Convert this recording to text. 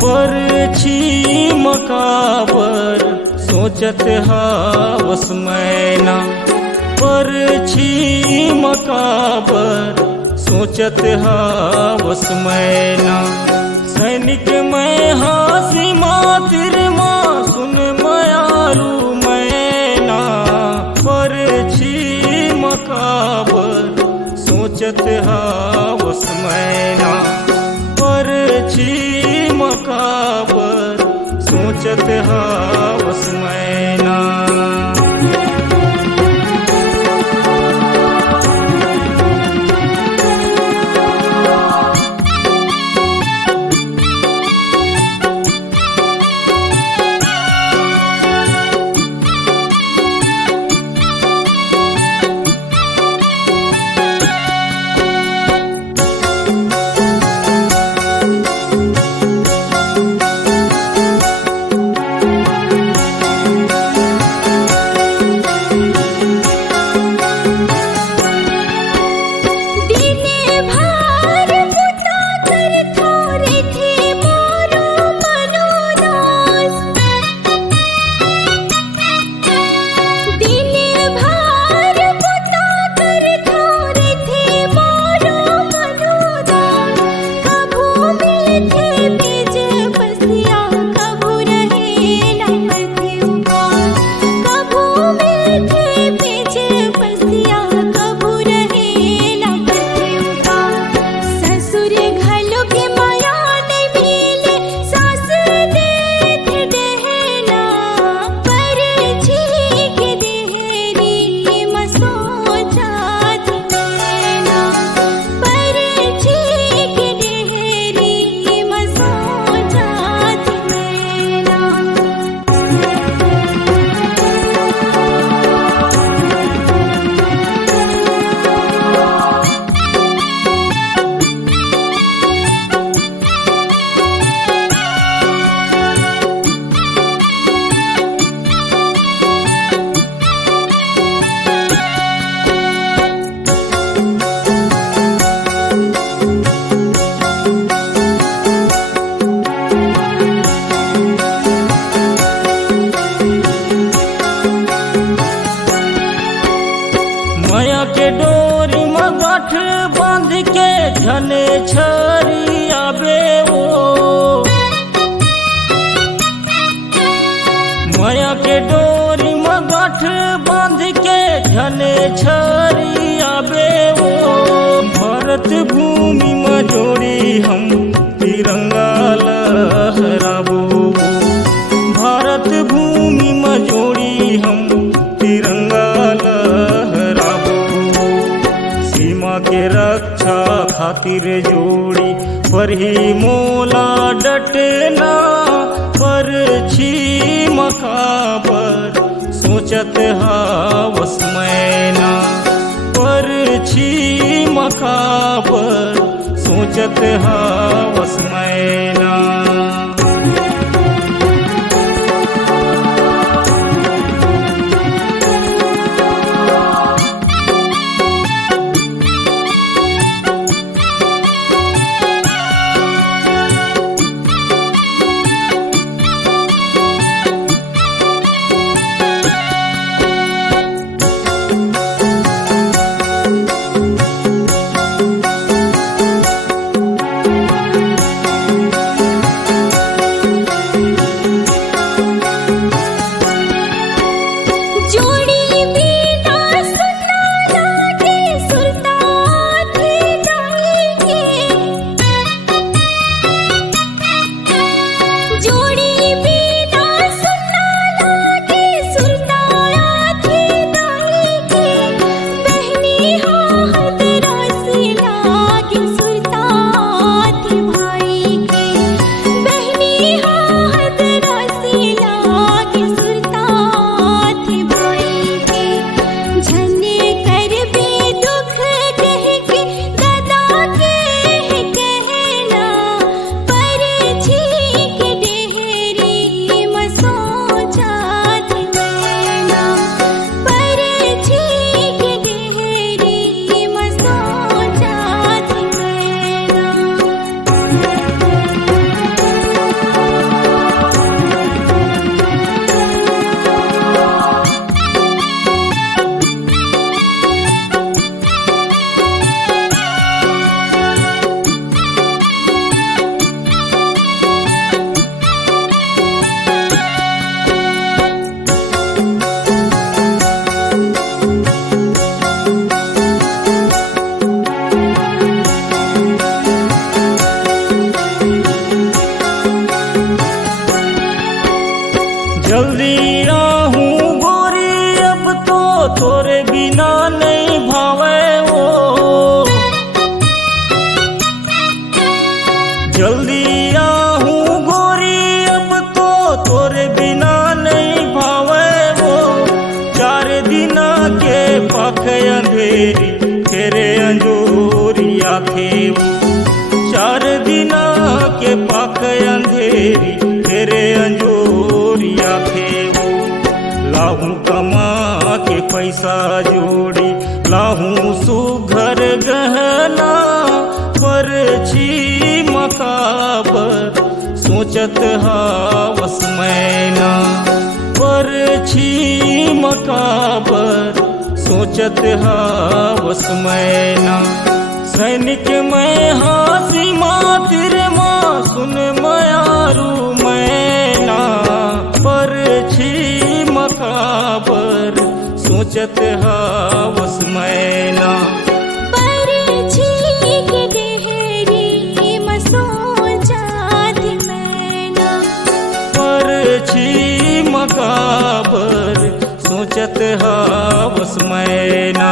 पर छी मकाबर सोचत हावस मैना, पर छी मकाबर सोचत हावस मैना। सैनिक मैं हासी मातिर माँ सुन मयालू मैना, पर छी मकाबर सोचत हावस मैना, पर छी मकाबर सोचत हावस मैना। माया के डोरी में गांठ बांध के झने छरी आबे वो, माया के डोरी में गांठ बांध के झने छरी आबे वो। भारत भूमि में जोड़ी हम तिरंगा लहराबो, भारत भूमि में जोड़ी हम तिरंगा लहराबो। सीमा के रक्षा खातिर जोड़ी पर ही मोला डटना, पर छी मकाबर सोचत हावस मैना, पर छी मकाबर सोचत हावस मैना। जल्दी आहूं गोरी अब तो तोरे बिना नहीं भावे वो। जल्दी आहूं गोरी अब तो तोरे बिना नहीं भावे वो। 4 दिन के पाख अंधेरी तेरे अंजोरिया थे वो। 4 दिन के पाख अंधेरी तेरे अंजोरिया थे वो। लाहूं कमा के पैसा जोड़ी लाहूं सुघर गहना पर छी मकाबर सोचत हावस मैना। पर छी मकाबर सोचत हावस मैना। सैनिक मैं हाथी मातिर माँ सुन मयारू मैना। पर छी मकाबर सोचत हावस मैना। मकाबर सोचत हावस मैना।